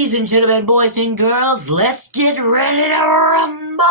Ladies and gentlemen, boys and girls, let's get ready to rumble!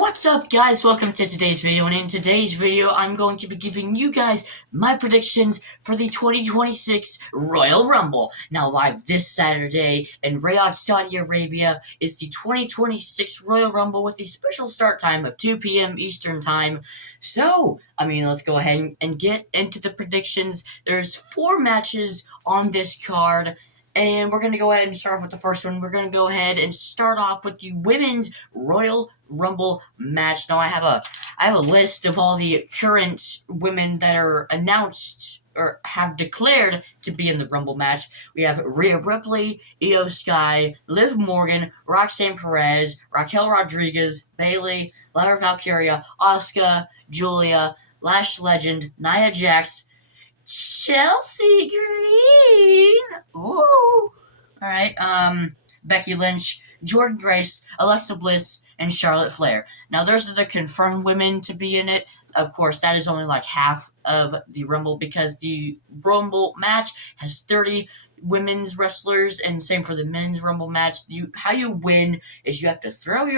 What's up, guys? Welcome to today's video, and in today's video I'm going to be giving you guys my predictions for the 2026 Royal Rumble. Now, live this Saturday in Riyadh, Saudi Arabia is the 2026 Royal Rumble with a special start time of 2 p.m. Eastern Time. So, let's go ahead and get into the predictions. There's 4 matches on this card, and we're going to go ahead and start off with the first one. We're going to go ahead and start off with the Women's Royal Rumble match. Now, I have a list of all the current women that are announced or have declared to be in the Rumble match. We have Rhea Ripley, Io Sky, Liv Morgan, Roxanne Perez, Raquel Rodriguez, Bayley, Lara Valkyria, Asuka, Julia, Lash Legend, Nia Jax, Chelsea Green. Ooh. Alright, Becky Lynch, Jordynne Grace, Alexa Bliss, and Charlotte Flair. Now, those are the confirmed women to be in it. Of course, that is only like half of the Rumble because the Rumble match has 30 women's wrestlers, and same for the men's Rumble match. How you win is you have to throw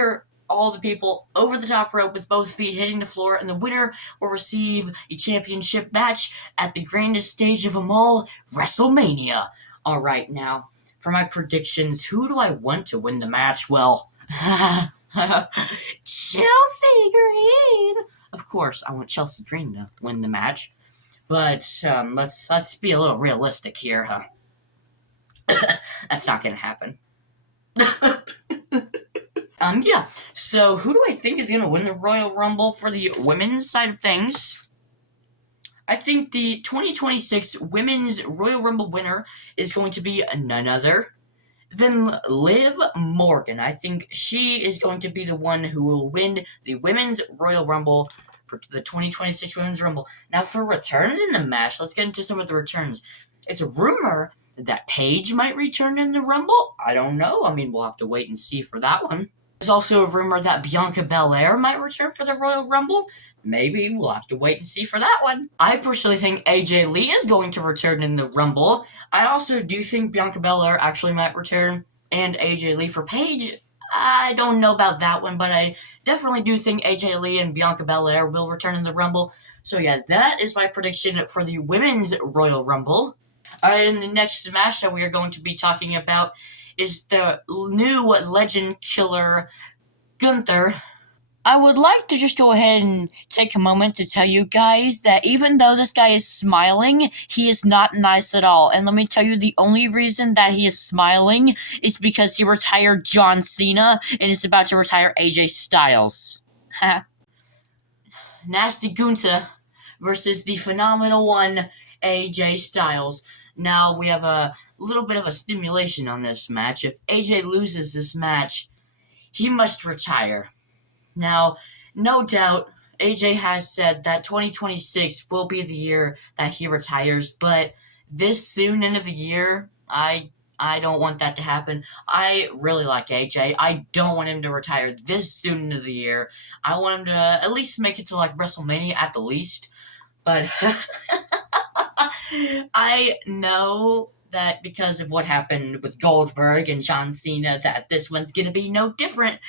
all the people over the top rope with both feet hitting the floor, and the winner will receive a championship match at the grandest stage of them all, WrestleMania. All right, now, for my predictions, who do I want to win the match? Well, Chelsea Green. Of course, I want Chelsea Green to win the match, but let's be a little realistic here, huh? That's not gonna happen. Yeah. So, who do I think is gonna win the Royal Rumble for the women's side of things? I think the 2026 Women's Royal Rumble winner is going to be none other than Liv Morgan. I think she is going to be the one who will win the Women's Royal Rumble for the 2026 Women's Rumble. Now, for returns in the match, let's get into some of the returns. It's a rumor that Paige might return in the Rumble. I don't know. We'll have to wait and see for that one. There's also a rumor that Bianca Belair might return for the Royal Rumble. Maybe we'll have to wait and see for that one. I personally think AJ Lee is going to return in the Rumble. I also do think Bianca Belair actually might return, and AJ Lee. For Paige, I don't know about that one, but I definitely do think AJ Lee and Bianca Belair will return in the Rumble. So yeah, that is my prediction for the Women's Royal Rumble. Alright, and the next match that we are going to be talking about is the new legend killer, Gunther. I would like to just go ahead and take a moment to tell you guys that even though this guy is smiling, he is not nice at all. And let me tell you, the only reason that he is smiling is because he retired John Cena and is about to retire AJ Styles. Nasty Gunther versus the phenomenal one, AJ Styles. Now, we have a little bit of a stimulation on this match. If AJ loses this match, he must retire. Now, no doubt, AJ has said that 2026 will be the year that he retires, but this soon into the year, I don't want that to happen. I really like AJ. I don't want him to retire this soon into the year. I want him to at least make it to, WrestleMania at the least, but I know that because of what happened with Goldberg and John Cena, that this one's gonna be no different.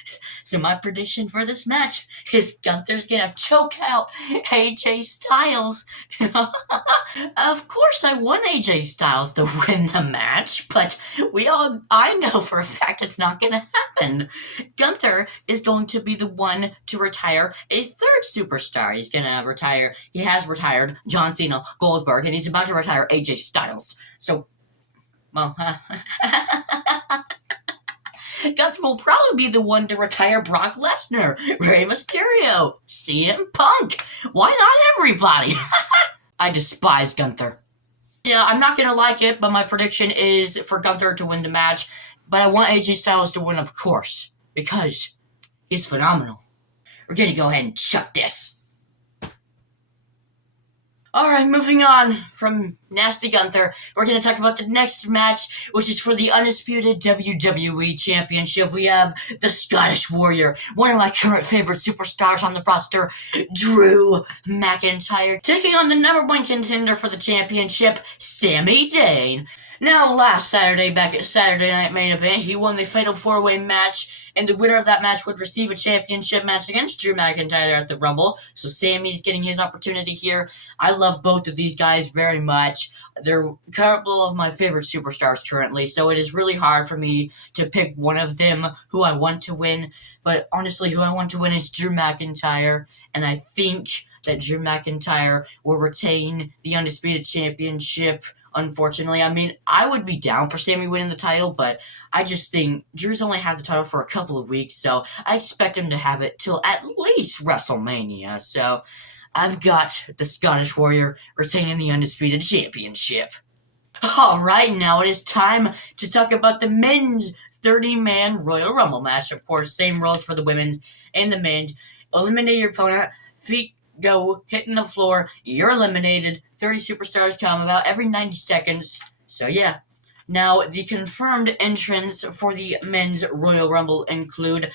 So my prediction for this match is Gunther's gonna choke out AJ Styles. Of course I want AJ Styles to win the match, but I know for a fact it's not gonna happen. Gunther is going to be the one to retire a third superstar. He has retired John Cena, Goldberg, and he's about to retire AJ Styles. So, Gunther will probably be the one to retire Brock Lesnar, Rey Mysterio, CM Punk. Why not everybody? I despise Gunther. Yeah, I'm not gonna like it, but my prediction is for Gunther to win the match. But I want AJ Styles to win, of course, because he's phenomenal. We're gonna go ahead and chuck this. Alright, moving on from Nasty Gunther. We're going to talk about the next match, which is for the Undisputed WWE Championship. We have the Scottish Warrior, one of my current favorite superstars on the roster, Drew McIntyre, taking on the number one contender for the championship, Sami Zayn. Now, last Saturday, back at Saturday Night Main Event, he won the Fatal 4-Way match, and the winner of that match would receive a championship match against Drew McIntyre at the Rumble. So Sami's getting his opportunity here. I love both of these guys very much. They're a couple of my favorite superstars currently, so it is really hard for me to pick one of them who I want to win. But honestly, who I want to win is Drew McIntyre, and I think that Drew McIntyre will retain the Undisputed Championship. Unfortunately, I mean, I would be down for Sami winning the title, but I just think Drew's only had the title for a couple of weeks, so I expect him to have it till at least WrestleMania. So I've got the Scottish Warrior retaining the Undisputed Championship. Alright, now it is time to talk about the men's 30-man Royal Rumble match. Of course, same rules for the women's and the men's. Eliminate your opponent, feet go, hitting the floor, you're eliminated. 30 superstars come about every 90 seconds. So yeah. Now, the confirmed entrants for the men's Royal Rumble include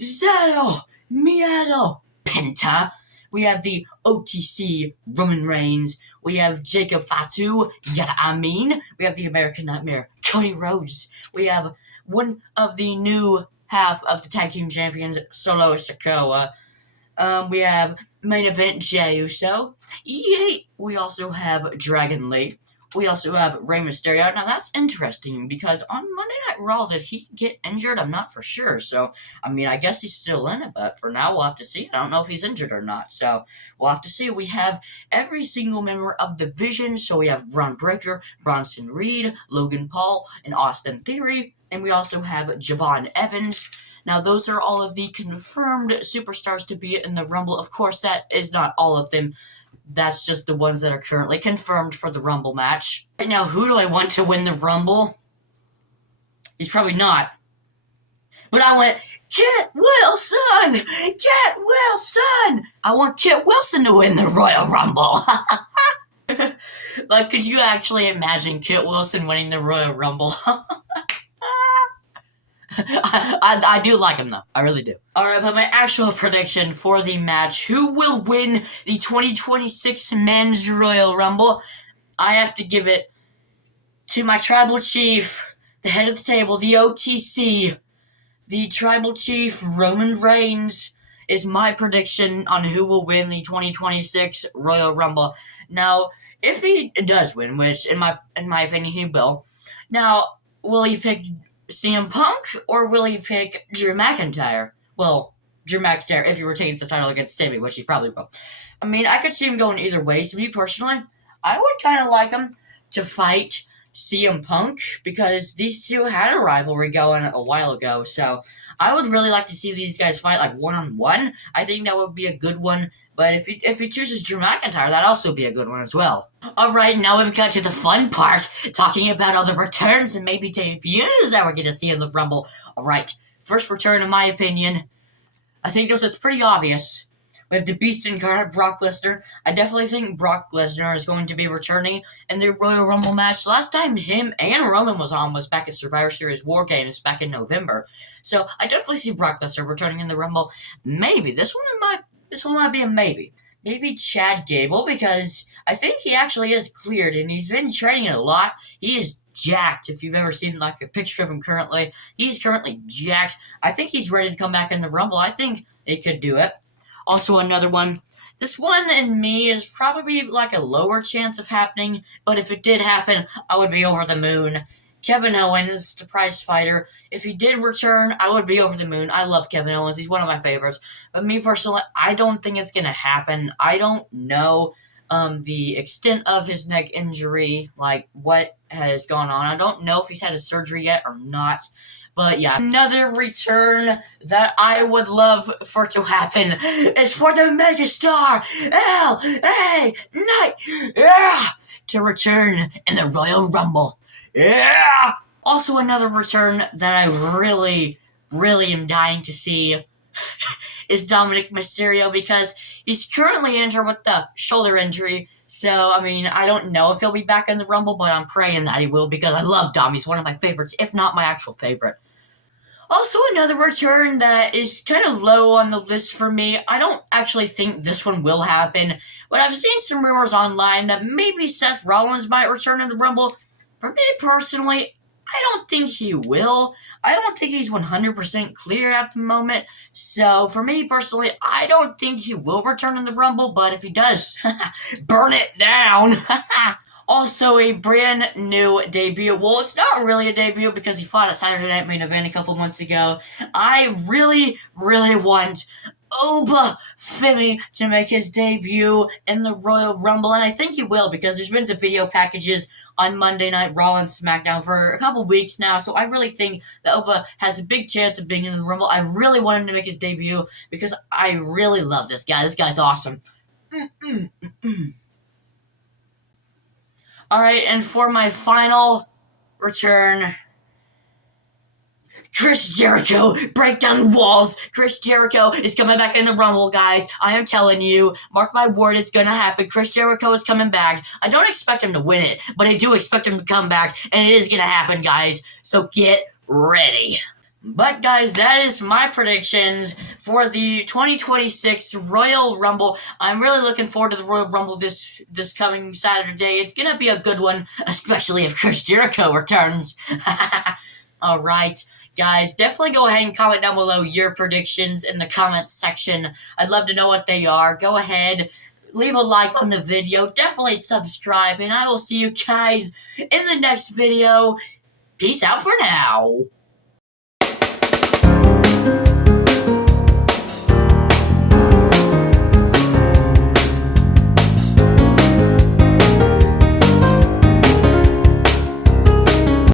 Zero, Miedo, Penta. We have the OTC, Roman Reigns. We have Jacob Fatu, Yada Amin. We have the American Nightmare, Cody Rhodes. We have one of the new half of the Tag Team Champions, Solo Sikoa. We have main event Jey Uso. Yay! We also have Dragon Lee. We also have Rey Mysterio. Now that's interesting because on Monday Night Raw, did he get injured? I'm not for sure. So, I mean, I guess he's still in it, but for now we'll have to see. I don't know if he's injured or not. So, we'll have to see. We have every single member of the Vision. So, we have Braun Breaker, Bronson Reed, Logan Paul, and Austin Theory. And we also have Javon Evans. Now, those are all of the confirmed superstars to be in the Rumble. Of course, that is not all of them. That's just the ones that are currently confirmed for the Rumble match. Right now, who do I want to win the Rumble? He's probably not. But I want Kit Wilson! Kit Wilson! I want Kit Wilson to win the Royal Rumble. Like, could you actually imagine Kit Wilson winning the Royal Rumble? I do like him, though. I really do. Alright, but my actual prediction for the match, who will win the 2026 Men's Royal Rumble, I have to give it to my Tribal Chief, the head of the table, the OTC, the Tribal Chief, Roman Reigns, is my prediction on who will win the 2026 Royal Rumble. Now, if he does win, which in my opinion he will, now, will he pick CM Punk, or will he pick Drew McIntyre? Well, Drew McIntyre, if he retains the title against Sami, which he probably will. I mean, I could see him going either way. To me personally, I would kind of like him to fight CM Punk, because these two had a rivalry going a while ago, so I would really like to see these guys fight, like, one-on-one. I think that would be a good one, but if he chooses Drew McIntyre, that'd also be a good one as well. Alright, now we've got to the fun part, talking about all the returns and maybe debuts that we're going to see in the Rumble. Alright, first return, in my opinion, I think it's pretty obvious. We have the Beast Incarnate, Brock Lesnar. I definitely think Brock Lesnar is going to be returning in the Royal Rumble match. Last time him and Roman was on was back at Survivor Series War Games back in November. So I definitely see Brock Lesnar returning in the Rumble. Maybe. This one might be a maybe. Maybe Chad Gable, because I think he actually is cleared, and he's been training a lot. He is jacked. If you've ever seen like a picture of him currently, he's currently jacked. I think he's ready to come back in the Rumble. I think they could do it. Also, another one. This one in me is probably like a lower chance of happening, but if it did happen, I would be over the moon. Kevin Owens, the prize fighter. If he did return, I would be over the moon. I love Kevin Owens. He's one of my favorites. But me personally, I don't think it's going to happen. I don't know the extent of his neck injury, like what has gone on. I don't know if he's had a surgery yet or not. But yeah, another return that I would love for to happen is for the megastar L.A. Knight to return in the Royal Rumble. Yeah! Also another return that I really, really am dying to see is Dominic Mysterio, because he's currently injured with the shoulder injury, So, I mean, I don't know if he'll be back in the Rumble, but I'm praying that he will because I love Dom. He's one of my favorites, if not my actual favorite. Also, another return that is kind of low on the list for me. I don't actually think this one will happen, but I've seen some rumors online that maybe Seth Rollins might return in the Rumble. For me personally, I don't think he will. I don't think he's 100% clear at the moment. So, for me personally, I don't think he will return in the Rumble, but if he does, burn it down. Also, a brand new debut. Well, it's not really a debut because he fought at Saturday Night Main Event a couple months ago. I really, really want Oba Femi to make his debut in the Royal Rumble, and I think he will because there's been some video packages on Monday Night Raw and SmackDown for a couple weeks now, so I really think that Oba has a big chance of being in the Rumble. I really want him to make his debut because I really love this guy. This guy's awesome. Alright, and for my final return, Chris Jericho, break down walls. Chris Jericho is coming back in the Rumble, guys. I am telling you, mark my word, it's gonna happen. Chris Jericho is coming back. I don't expect him to win it, but I do expect him to come back, and it is gonna happen, guys. So get ready. But guys, that is my predictions for the 2026 Royal Rumble. I'm really looking forward to the Royal Rumble this coming Saturday. It's gonna be a good one, especially if Chris Jericho returns. Alright, guys, definitely go ahead and comment down below your predictions in the comments section. I'd love to know what they are. Go ahead, leave a like on the video, definitely subscribe, and I will see you guys in the next video. Peace out for now.